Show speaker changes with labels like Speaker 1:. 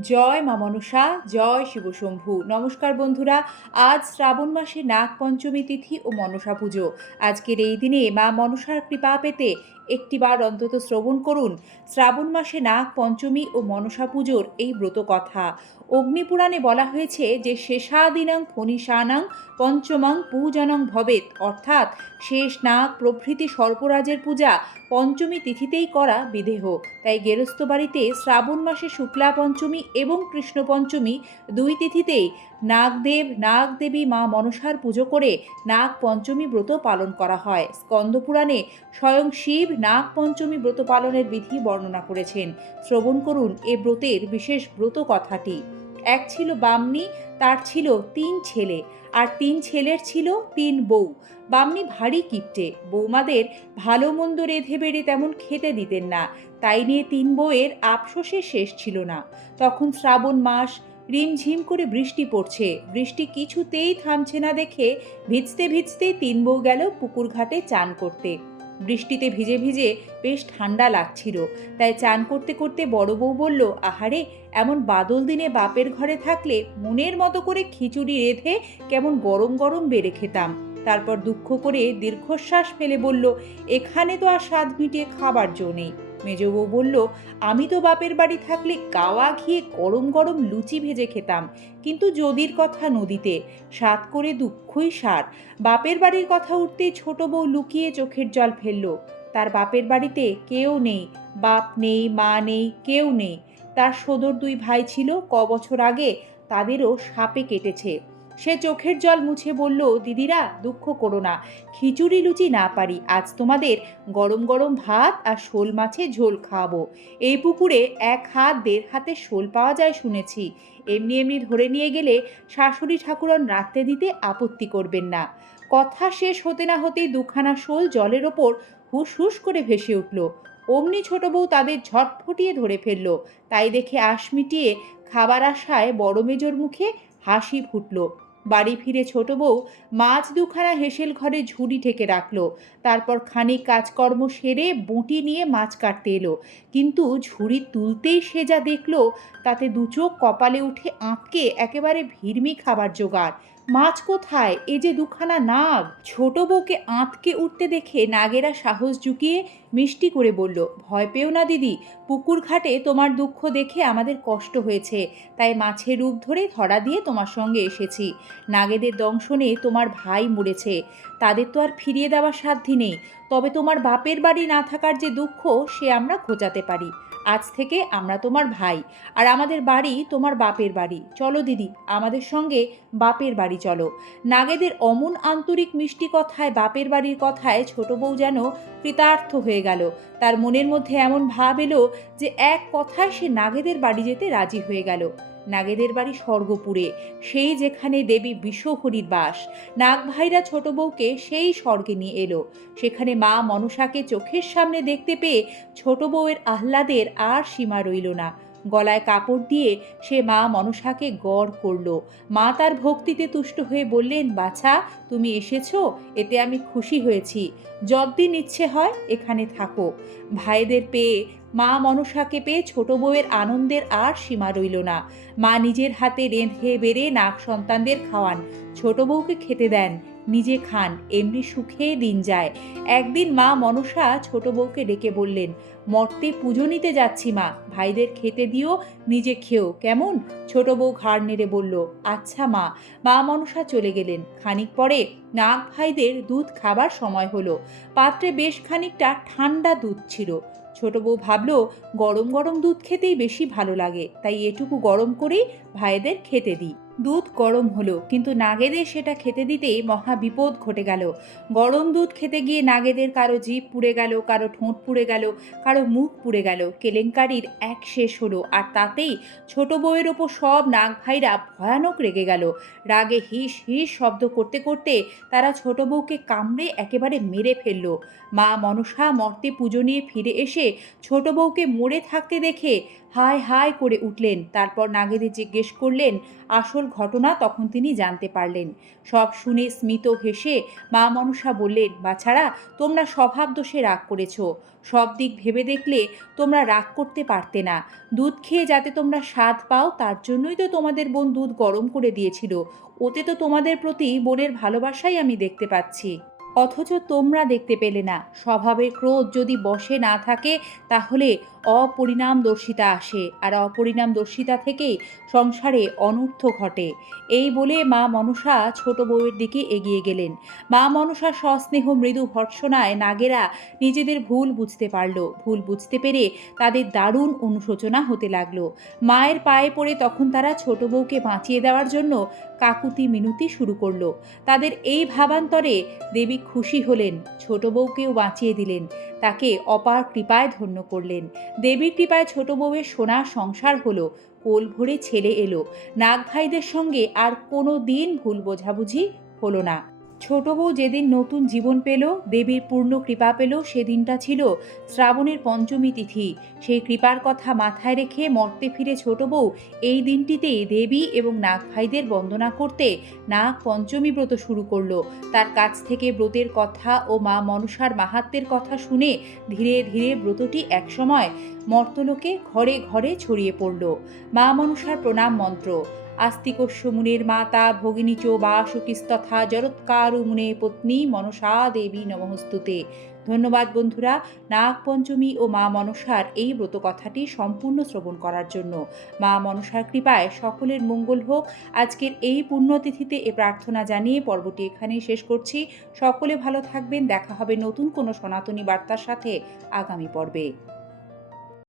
Speaker 1: জয় মা মনসা, জয় শিবশম্ভু নমস্কার বন্ধুরা, আজ শ্রাবণ মাসে নাগ পঞ্চমী তিথি ও মনসা পুজো। আজকের এই দিনে মা মনসার কৃপা পেতে একটিবার অন্তত শ্রবণ করুন। শ্রাবণ মাসে নাগ পঞ্চমী ও মনসা পুজোর এই ব্রত কথা। অগ্নিপুরাণে বলা হয়েছে যে, শেষাদিনাং ফণিশানাং পঞ্চমাং পূজনং ভবেত অর্থাৎ শেষ নাগ প্রভৃতি সর্পরাজের পূজা পঞ্চমী তিথিতেই করা বিদেহ তাই গেরস্থ বাড়িতে শ্রাবণ মাসে শুক্লা পঞ্চমী এবং কৃষ্ণ পঞ্চমী দুই তিথিতেই নাগদেব, নাগদেবী মা মনসার পুজো করে নাগ পঞ্চমী ব্রত পালন করা হয়। স্কন্দপুরাণে স্বয়ং শিব নাগ পঞ্চমী ব্রত পালনের বিধি বর্ণনা করেছেন। শ্রবণ করুন এ ব্রতের বিশেষ ব্রত কথাটি। এক ছিল বামনি, তার ছিল তিন ছেলে, আর তিন ছেলের ছিল তিন বউ। বামনি ভারী কিপটে, বৌমাদের ভালো মন্দ রেধে বেড়ে তেমন খেতে দিতেন না, তাই নিয়ে তিন বউয়ের আফসোসে শেষ ছিল না। তখন শ্রাবণ মাস, রিমঝিম করে বৃষ্টি পড়ছে, বৃষ্টি কিছুতেই থামছে না দেখে ভিজতে ভিজতেই তিন বউ গেল পুকুর ঘাটে চান করতে। বৃষ্টিতে ভিজে ভিজে বেশ ঠান্ডা লাগছিল। তাই চান করতে করতে বড় বউ বলল, আহারে, এমন বাদল দিনে বাপের ঘরে থাকলে মনের মতো করে খিচুড়ি রেঁধে কেমন গরম গরম বেড়ে খেতাম। তারপর দুঃখ করে দীর্ঘশ্বাস ফেলে বলল, এখানে তো আর স্বাদ মিটিয়ে খাবার জো নেই। মেজ বউ বলল, আমি তো বাপের বাড়ি থাকলে গাওয়া ঘিয়ে গরম গরম লুচি ভেজে খেতাম। কিন্তু যদির কথা নদীতে সাত করে দুঃখই সার বাপের বাড়ির কথা উঠতেই ছোট বউ লুকিয়ে চোখের জল ফেলল। তার বাপের বাড়িতে কেউ নেই, বাপ নেই, মা নেই, কেউ নেই। তার সদর দুই ভাই ছিল, ক বছর আগে তাদেরও সাপে কেটেছে। সে চোখের জল মুছে বলল, দিদিরা, দুঃখ করো না। খিচুড়ি লুচি না পারি। আজ তোমাদের গরম গরম ভাত আর শোল মাছে ঝোল খাওয়াবো। এই পুকুরে এক হাত দেড় হাতে শোল পাওয়া যায় শুনেছি। এমনি এমনি ধরে নিয়ে গেলে শাশুড়ি ঠাকুরন রাখতে দিতে আপত্তি করবেন না। কথা শেষ হতে না হতেই দুখানা শোল জলের ওপর হুস হুস করে ভেসে উঠল। অমনি ছোট বউ তাদের ঝটফটিয়ে ধরে ফেলল। তাই দেখে আশ মিটিয়ে খাবার আশায় বড় মেজর মুখে হাসি ফুটল। বাড়ি ফিরে ছোট বউ মাছ দুখানা হেসেল ঘরে ঝুড়ি ঠেকে রাখল। তারপর খানিক কাজকর্ম সেরে বঁটি নিয়ে মাছ কাটতে এলো। কিন্তু ঝুড়ি তুলতেই সে যা দেখল, তাতে দুচোখ কপালে উঠে আঁতকে একেবারে ভিড়মি খাবার জোগাড়। মাছ কোথায়? এ যে দুখানা নাগ। ছোট বউকে আঁতকে উঠতে দেখে নাগেরা সাহস জুকিয়ে মিষ্টি করে বলল, ভয় পেও না দিদি, পুকুর ঘাটে তোমার দুঃখ দেখে আমাদের কষ্ট হয়েছে। তাই মাছের রূপ ধরে ধরা দিয়ে তোমার সঙ্গে এসেছি। নাগেদের দংশনে তোমার ভাই মরেছে। তাদের তো আর ফিরিয়ে দেওয়ার সাধ্যি নেই। তবে তোমার বাপের বাড়ি না থাকার যে দুঃখ, সে আমরা ঘোচাতে পারি। আজ থেকে আমরা তোমার ভাই, আর আমাদের বাড়ি তোমার বাপের বাড়ি। চলো দিদি, আমাদের সঙ্গে বাপের বাড়ি চলো। নাগেদের অমন আন্তরিক মিষ্টি কথায়, বাপের বাড়ির কথায় ছোট বউ যেন কৃতার্থ হয়ে গেল। তার মনের মধ্যে এমন ভাব এলো যে এক কথায় সে নাগেদের বাড়ি যেতে রাজি হয়ে গেল। নাগেদের বাড়ি স্বর্গপুরে, সেই যেখানে দেবী বিশ্বহরির বাস। নাগ ভাইরা ছোট বউকে সেই স্বর্গে নিয়ে এলো। সেখানে মা মনসাকে চোখের সামনে দেখতে পেয়ে ছোট বউয়ের আহ্লাদের আর সীমা রইল না। গলায় কাপড় দিয়ে সে মা মনসাকে গড় করল। মা তার ভক্তিতে তুষ্ট হয়ে বললেন, বাছা, তুমি এসেছ, এতে আমি খুশি হয়েছি। যতদিন ইচ্ছে হয় এখানে থাকো। ভাইদের পেয়ে মা মনসাকে পেয়ে ছোট বউয়ের আনন্দের আর সীমা রইল না। মা নিজের হাতে রেঁধে বেড়ে নাক সন্তানদের খাওয়ান। ছোট বউকে খেতে দেন, নিজে খান, এমনি সুখে দিন যায়। একদিন মা মনসা ছোট বউকে ডেকে বললেন, মর্তে পুজো নিতে যাচ্ছি মা, ভাইদের খেতে দিও, নিজে খেও, কেমন? ছোট বউ ঘাড় নেড়ে বলল আচ্ছা মা। মা মনসা চলে গেলেন। খানিক পরে নাগ ভাইদের দুধ খাবার সময় হলো। পাত্রে বেশ খানিকটা ঠান্ডা দুধ ছিল। ছোট বউ ভাবল, গরম গরম দুধ খেতেই বেশি ভালো লাগে, তাই এটুকু গরম করেই ভাইদের খেতে দিই। দুধ গরম হলো, কিন্তু নাগেদের সেটা খেতে দিতেই মহা বিপদ ঘটে গেল। গরম দুধ খেতে গিয়ে নাগেদের কারও জিভ পুড়ে গেল, কারও ঠোঁট পুড়ে গেল, কারও মুখ পুড়ে গেল। কেলেঙ্কারির এক শেষ হলো, আর তাতেই ছোট বউয়ের ওপর সব নাগ ভাইরা ভয়ানক রেগে গেল। রাগে হিস হিস শব্দ করতে করতে তারা ছোট বউকে কামড়ে একেবারে মেরে ফেলল। মা মনসা মর্তে পুজো নিয়ে ফিরে এসে ছোট বউকে মরে থাকতে দেখে হায় হায় করে উঠলেন। তারপর নাগেদের জিজ্ঞেস করলেন, আসল আসল ঘটনা তখন তিনি জানতে পারলেন। সব শুনে স্মিত হেসে মা মনসা বললেন বাছারা তোমরা স্বভাব দোষে রাগ করেছ। সব দিক ভেবে দেখলে তোমরা রাগ করতে পারতে না। দুধ খেয়ে যাতে তোমরা স্বাদ পাও, তার জন্যই তো তোমাদের বোন দুধ গরম করে দিয়েছিল। ওতে তো তোমাদের প্রতি বোনের ভালোবাসাই আমি দেখতে পাচ্ছি। অথচ তোমরা দেখতে পেলে না। স্বভাবের ক্রোধ যদি বসে না থাকে, তাহলে অপরিণামদর্শিতা আসে আর অপরিণামদর্শিতা থেকেই সংসারে অনর্থ ঘটে। এই বলে মা মনসা ছোট বউয়ের দিকে এগিয়ে গেলেন। মা মনসা সস্নেহ মৃদু ভর্ৎসনায় নাগেরা নিজেদের ভুল বুঝতে পারল। ভুল বুঝতে পেরে তাদের দারুণ অনুশোচনা হতে লাগল। মায়ের পায়ে পড়ে তখন তারা ছোট বউকে বাঁচিয়ে দেওয়ার জন্য কাকুতি মিনতি শুরু করল। তাদের এই ভাবান্তরে দেবী খুশি হলেন। ছোট বউকেও বাঁচিয়ে দিলেন। তাকে অপার কৃপায় ধন্য করলেন। দেবীর কৃপায় ছোট বউয়ের সোনা সংসার হলো, কোল ভরে ছেলে এলো। নাগ ভাইদের সঙ্গে আর কোনো দিন ভুল বোঝাবুঝি হলো না। ছোট বউ যেদিন নতুন জীবন পেল, দেবীর পূর্ণ কৃপা পেল, সেদিনটা ছিল শ্রাবণের পঞ্চমী তিথি। সেই কৃপার কথা মাথায় রেখে মর্তে ফিরে ছোট বউ এই দিনটিতেই দেবী এবং নাগ ভাইদের বন্দনা করতে নাগ পঞ্চমী ব্রত শুরু করল। তার কাছ থেকে ব্রতের কথা ও মা মনসার মাহাত্মের কথা শুনে ধীরে ধীরে ব্রতটি একসময় মর্তলোকে ঘরে ঘরে ছড়িয়ে পড়ল। মা মনসার প্রণাম মন্ত্র আস্তিকস্য মুনের মাতা, ভগিনী চো বাসুকিস্তথা জরৎকারু মুনে পত্নী মনসা দেবী নমস্তুতে। ধন্যবাদ বন্ধুরা নাগ পঞ্চমী ও মা মনসার এই ব্রত কথাটি সম্পূর্ণ শ্রবণ করার জন্য। মা মনসার কৃপায় সকলের মঙ্গল হোক। আজকের এই পুণ্যতিথিতে এ প্রার্থনা জানিয়ে পর্বটি এখানেই শেষ করছি। সকলে ভালো থাকবেন। দেখা হবে নতুন কোনো সনাতনী বার্তার সাথে আগামী পর্বে।